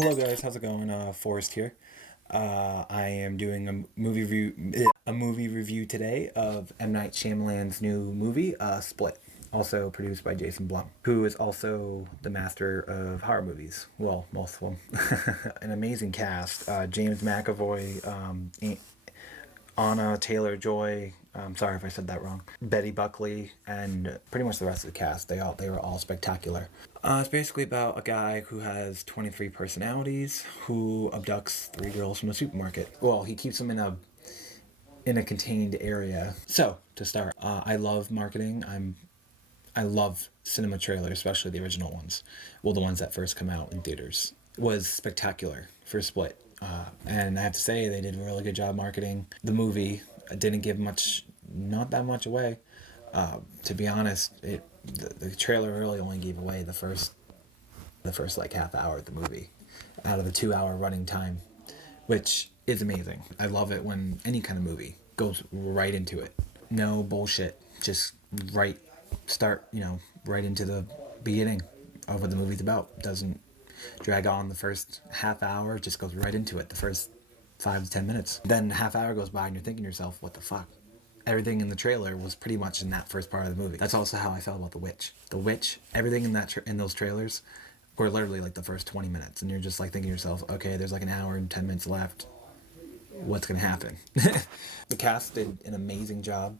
Hello guys, how's it going? Forrest here. I am doing a movie review today of M. Night Shyamalan's new movie, Split, also produced by Jason Blum, who is also the master of horror movies. Well, most of them. An amazing cast: James McAvoy, Anna Taylor-Joy. Sorry if I said that wrong. Betty Buckley and pretty much the rest of the cast. They were all spectacular. It's basically about a guy who has 23 personalities who abducts 3 girls from a supermarket. Well, he keeps them in a contained area. So to start, I love marketing. I love cinema trailers, especially the original ones. Well, the ones that first come out in theaters was spectacular for Split. And I have to say, they did a really good job marketing the movie. Didn't give not that much away. To be honest, the trailer really only gave away the first like half hour of the movie, out of the 2 hour running time, which is amazing. I love it when any kind of movie goes right into it. No bullshit. Just start right into the beginning of what the movie's about. Doesn't drag on the first half hour. Just goes right into it. The first 5 to 10 minutes. Then half hour goes by and you're thinking to yourself, what the fuck? Everything in the trailer was pretty much in that first part of the movie. That's also how I felt about The Witch. The Witch, everything in those trailers were literally like the first 20 minutes. And you're just like thinking to yourself, okay, there's like an hour and 10 minutes left. What's going to happen? The cast did an amazing job.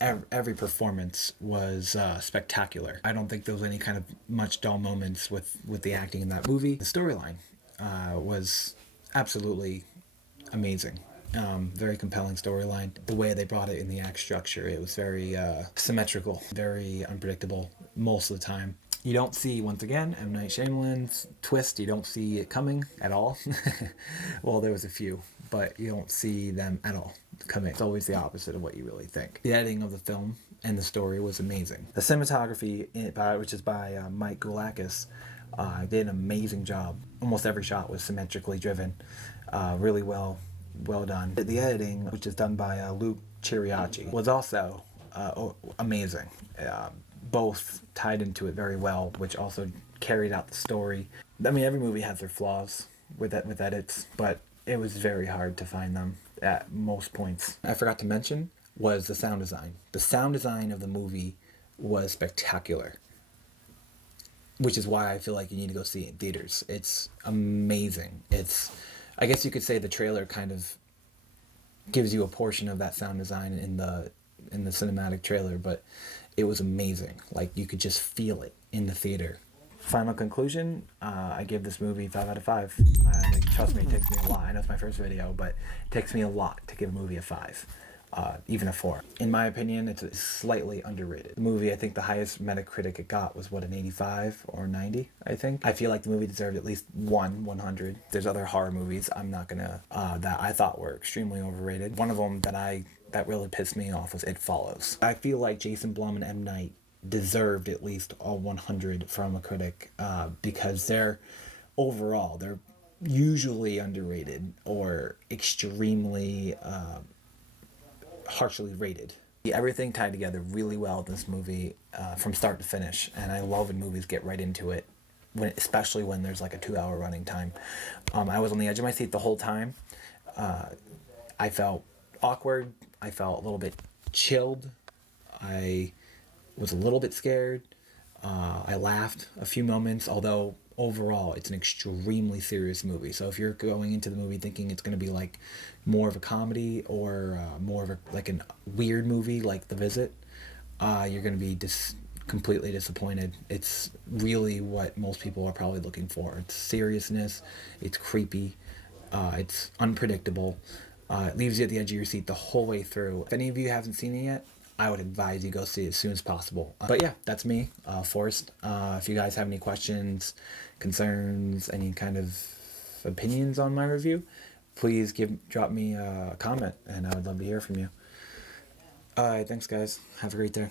Every performance was spectacular. I don't think there was any kind of much dull moments with the acting in that movie. The storyline was absolutely amazing. Very compelling storyline. The way they brought it in the act structure, it was very symmetrical, very unpredictable most of the time. You don't see, once again, M. Night Shyamalan's twist. You don't see it coming at all. Well, there was a few, but you don't see them at all coming. It's always the opposite of what you really think. The editing of the film and the story was amazing. The cinematography, which is by Mike Goulakis, did an amazing job. Almost every shot was symmetrically driven, really well done. The editing, which is done by Luke Chiriachi, was also amazing. Both tied into it very well, which also carried out the story. I mean, every movie has their flaws with edits, but it was very hard to find them at most points. I forgot to mention was the sound design. The sound design of the movie was spectacular, which is why I feel like you need to go see it in theaters. It's amazing. I guess you could say the trailer kind of gives you a portion of that sound design in the cinematic trailer, but it was amazing. Like, you could just feel it in the theater. Final conclusion, I give this movie 5 out of 5. Trust me, it takes me a lot. I know it's my first video, but it takes me a lot to give a movie a 5. Even a 4. In my opinion, it's slightly underrated. The movie, I think the highest Metacritic it got was, an 85 or 90, I think. I feel like the movie deserved at least 100. There's other horror movies I'm not gonna, that I thought were extremely overrated. One of them that really pissed me off was It Follows. I feel like Jason Blum and M. Night deserved at least a 100 from a critic, because they're usually underrated or extremely harshly rated. Everything tied together really well in this movie, from start to finish, and I love when movies get right into it, especially when there's like a 2 hour running time. I was on the edge of my seat the whole time. I felt awkward. I felt a little bit chilled. I was a little bit scared. I laughed a few moments, although overall it's an extremely serious movie. So if you're going into the movie thinking it's going to be like more of a comedy or more of a weird movie like The Visit, you're going to be completely disappointed. It's really what most people are probably looking for. It's seriousness, it's creepy, it's unpredictable. It leaves you at the edge of your seat the whole way through. If any of you haven't seen it yet, I would advise you go see it as soon as possible. But yeah, that's me, Forrest. If you guys have any questions, concerns, any kind of opinions on my review, please drop me a comment, and I would love to hear from you. Alright, thanks guys. Have a great day.